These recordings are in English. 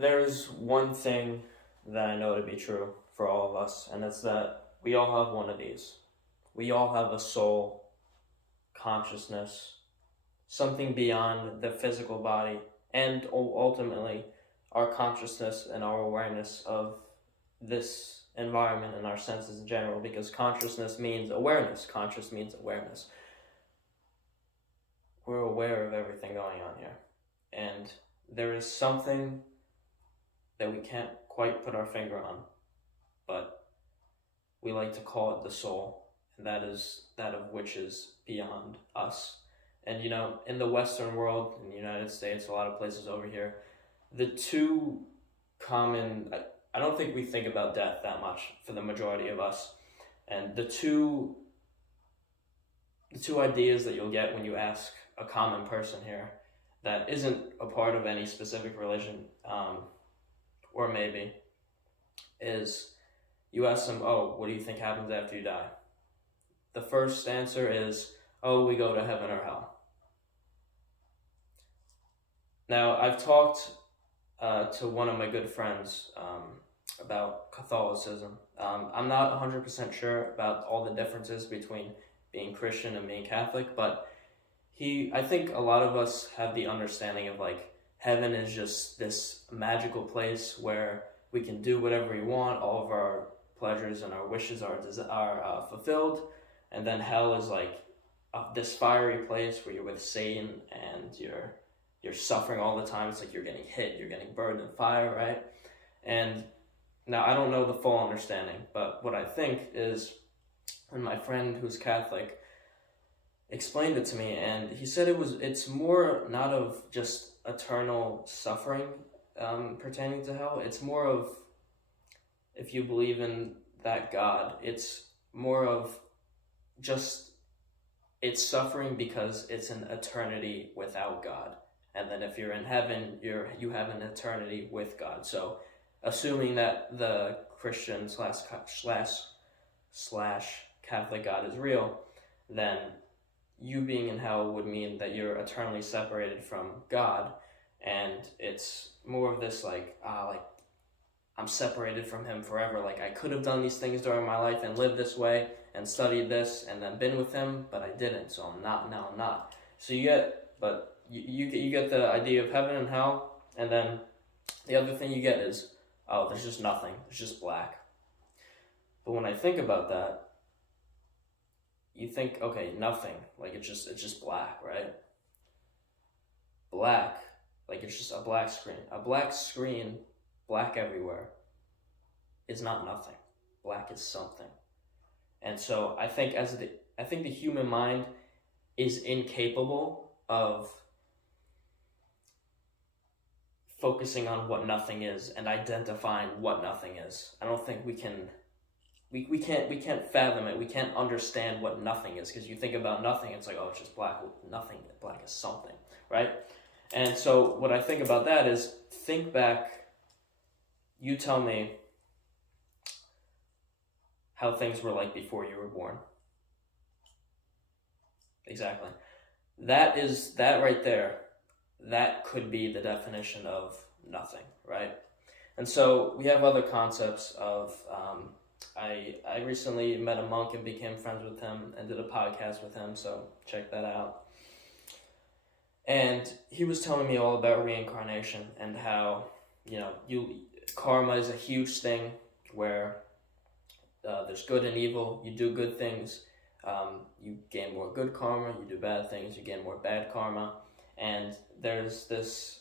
There's one thing that I know to be true for all of us, and it's that we all have one of these. We all have a soul, consciousness, something beyond the physical body, and ultimately our consciousness and our awareness of this environment and our senses in general, because consciousness means awareness. Conscious means awareness. We're aware of everything going on here. And there is something that we can't quite put our finger on, but we like to call it the soul, and that is that of which is beyond us. And in the Western world, in the United States, a lot of places over here, the two common, I don't think we think about death that much for the majority of us. And the two ideas that you'll get when you ask a common person here that isn't a part of any specific religion, or maybe, is you ask them, oh, what do you think happens after you die? The first answer is, oh, we go to heaven or hell. Now, I've talked to one of my good friends about Catholicism. I'm not 100% sure about all the differences between being Christian and being Catholic, but I think a lot of us have the understanding of heaven is just this magical place where we can do whatever we want, all of our pleasures and our wishes are fulfilled, and then hell is this fiery place where you're with Satan and you're suffering all the time. It's like you're getting hit, you're getting burned in fire, right? And now I don't know the full understanding, but what I think is when my friend who's Catholic explained it to me, and he said it's more not of just eternal suffering pertaining to hell. It's more of, if you believe in that God, it's more of just it's suffering because it's an eternity without God. And then if you're in heaven, you have an eternity with God. So assuming that the Christian slash Catholic God is real, then you being in hell would mean that you're eternally separated from God, and it's more of this I'm separated from him forever. I could have done these things during my life and lived this way and studied this and then been with him, but I didn't, so I'm not. So you get the idea of heaven and hell, and then the other thing you get is, oh, there's just nothing. It's just black. But when I think about that, you think, okay, nothing. It's just black, right? Black, it's just a black screen. A black screen, black everywhere, is not nothing. Black is something. And so I think the human mind is incapable of focusing on what nothing is and identifying what nothing is. I don't think we can't fathom it. We can't understand what nothing is, because you think about nothing, it's oh, it's just black. Nothing, black is something, right? And so what I think about that is, think back, you tell me how things were like before you were born. Exactly. That right there, that could be the definition of nothing, right? And so we have other concepts of, I recently met a monk and became friends with him and did a podcast with him, so check that out. And he was telling me all about reincarnation and how, karma is a huge thing where there's good and evil. You do good things, you gain more good karma. You do bad things, you gain more bad karma. And there's this,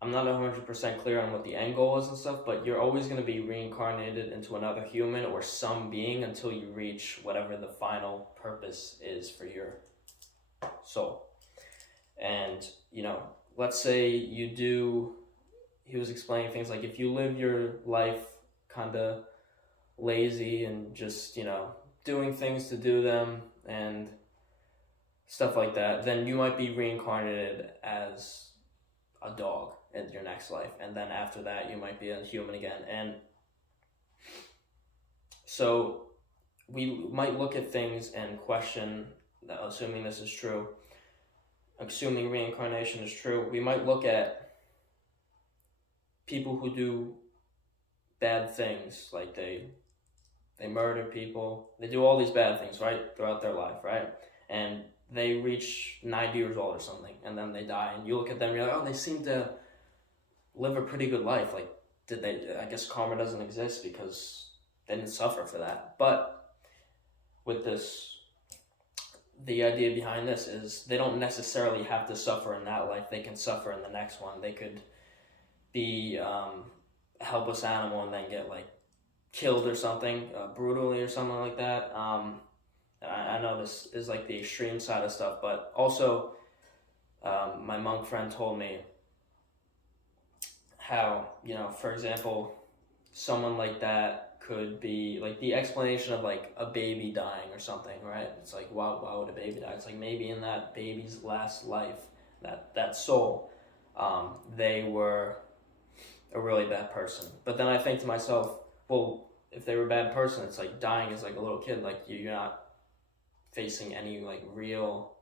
I'm not 100% clear on what the end goal is and stuff, but you're always going to be reincarnated into another human or some being until you reach whatever the final purpose is for your soul. And, let's say he was explaining things like, if you live your life kind of lazy and just, doing things to do them and stuff like that, then you might be reincarnated as a dog in your next life, and then after that you might be a human again. And so we might look at things and question, assuming this is true, assuming reincarnation is true, we might look at people who do bad things, like they murder people, they do all these bad things, right, throughout their life, right? And they reach 90 years old or something, and then they die, and you look at them, and you're like, oh, they seem to live a pretty good life. Like, did they? I guess karma doesn't exist because they didn't suffer for that. But with this, the idea behind this is they don't necessarily have to suffer in that life. They can suffer in the next one. They could be a helpless animal and then get like killed or something, brutally or something like that. I know this is like the extreme side of stuff, but also my monk friend told me how, for example, someone like that could be like the explanation of like a baby dying or something, right? It's like, why would a baby die? It's like maybe in that baby's last life, that soul, they were a really bad person. But then I think to myself, well, if they were a bad person, it's like dying as like a little kid, like you're not facing any like real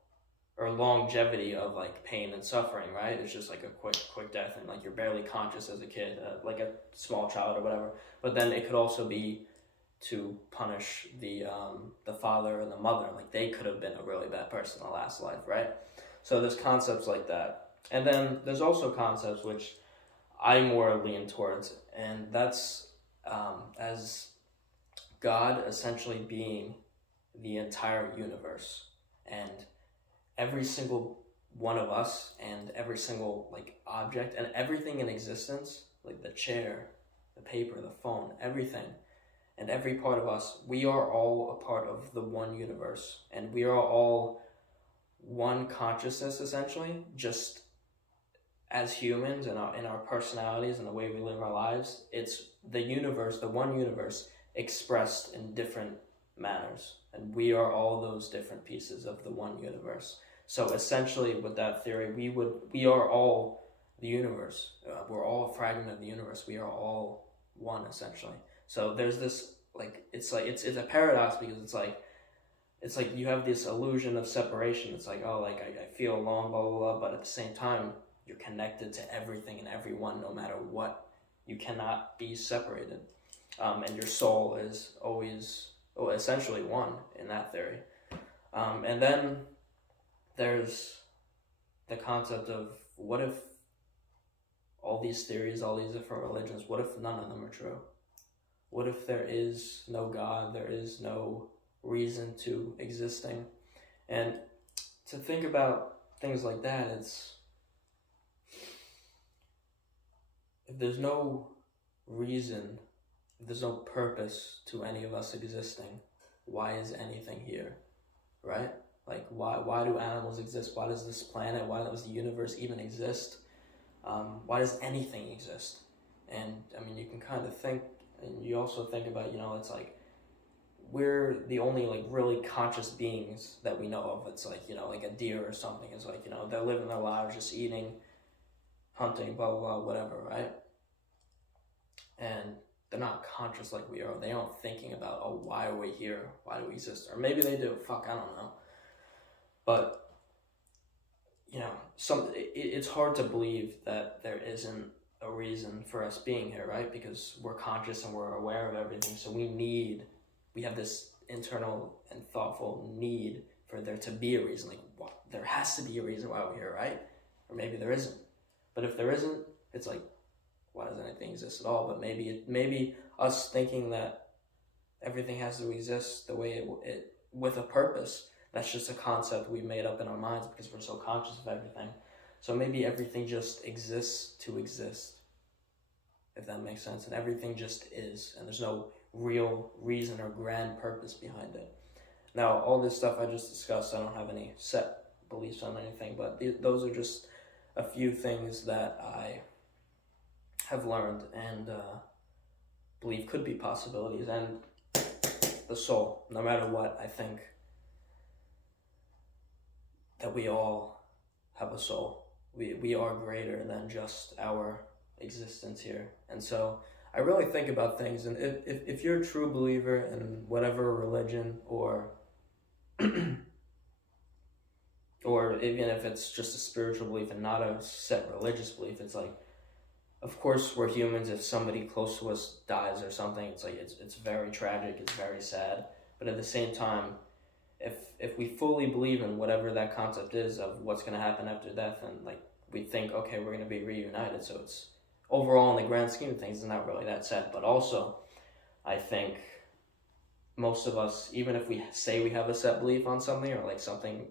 or longevity of like pain and suffering, right? It's just like a quick death, and like you're barely conscious as a kid, like a small child or whatever. But then it could also be to punish the father and the mother, like they could have been a really bad person in the last life, right? So there's concepts like that, and then there's also concepts which I more lean towards, and that's as God essentially being the entire universe, and every single one of us and every single like object and everything in existence, like the chair, the paper, the phone, everything, and every part of us, we are all a part of the one universe, and we are all one consciousness essentially, just as humans and in our personalities and the way we live our lives. It's the universe, the one universe, expressed in different manners, and we are all those different pieces of the one universe. So essentially, with that theory, we are all the universe. We're all a fragment of the universe. We are all one, essentially. So there's this like it's a paradox, because it's like you have this illusion of separation. It's like, oh, like I feel alone, blah blah blah, but at the same time you're connected to everything and everyone, no matter what. You cannot be separated, and your soul is always essentially one in that theory. And then there's the concept of, what if all these theories, all these different religions, what if none of them are true? What if there is no God, there is no reason to existing? And to think about things like that, it's, if there's no reason, if there's no purpose to any of us existing, why is anything here, right? Like, why do animals exist? Why does this planet, why does the universe even exist? Why does anything exist? And I mean, you can kind of think, and you also think about, it's like, we're the only like really conscious beings that we know of. It's like, like a deer or something. It's like, they're living their lives just eating, hunting, blah, blah, blah, whatever, right? And they're not conscious like we are. They aren't thinking about, oh, why are we here? Why do we exist? Or maybe they do. Fuck, I don't know. But, it's hard to believe that there isn't a reason for us being here, right? Because we're conscious and we're aware of everything. So we have this internal and thoughtful need for there to be a reason. Like, there has to be a reason why we're here, right? Or maybe there isn't. But if there isn't, it's like, why does anything exist at all? But maybe us thinking that everything has to exist the way it with a purpose, that's just a concept we made up in our minds because we're so conscious of everything. So maybe everything just exists to exist, if that makes sense. And everything just is, and there's no real reason or grand purpose behind it. Now, all this stuff I just discussed, I don't have any set beliefs on anything, but those are just a few things that I have learned and believe could be possibilities. And the soul, no matter what, I think that we all have a soul. We are greater than just our existence here. And so I really think about things, and if you're a true believer in whatever religion, or or even if it's just a spiritual belief and not a set religious belief, it's like, of course we're humans. If somebody close to us dies or something, it's like it's very tragic, it's very sad. But at the same time, if we fully believe in whatever that concept is of what's going to happen after death, and like we think, okay, we're going to be reunited, so it's overall in the grand scheme of things, it's not really that sad. But also, I think most of us, even if we say we have a set belief on something, or like something,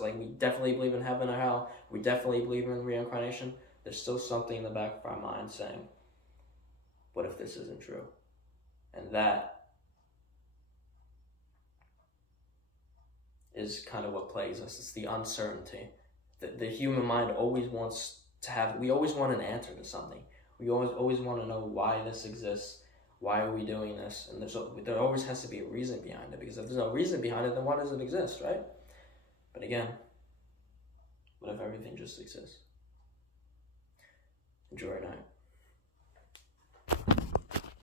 like we definitely believe in heaven or hell, we definitely believe in reincarnation, there's still something in the back of our mind saying, what if this isn't true? And that is kind of what plagues us. It's the uncertainty. The human mind always wants to have, we always want an answer to something. We always want to know why this exists. Why are we doing this? And there always has to be a reason behind it, because if there's no reason behind it, then why does it exist, right? But again, what if everything just exists? Enjoy your night.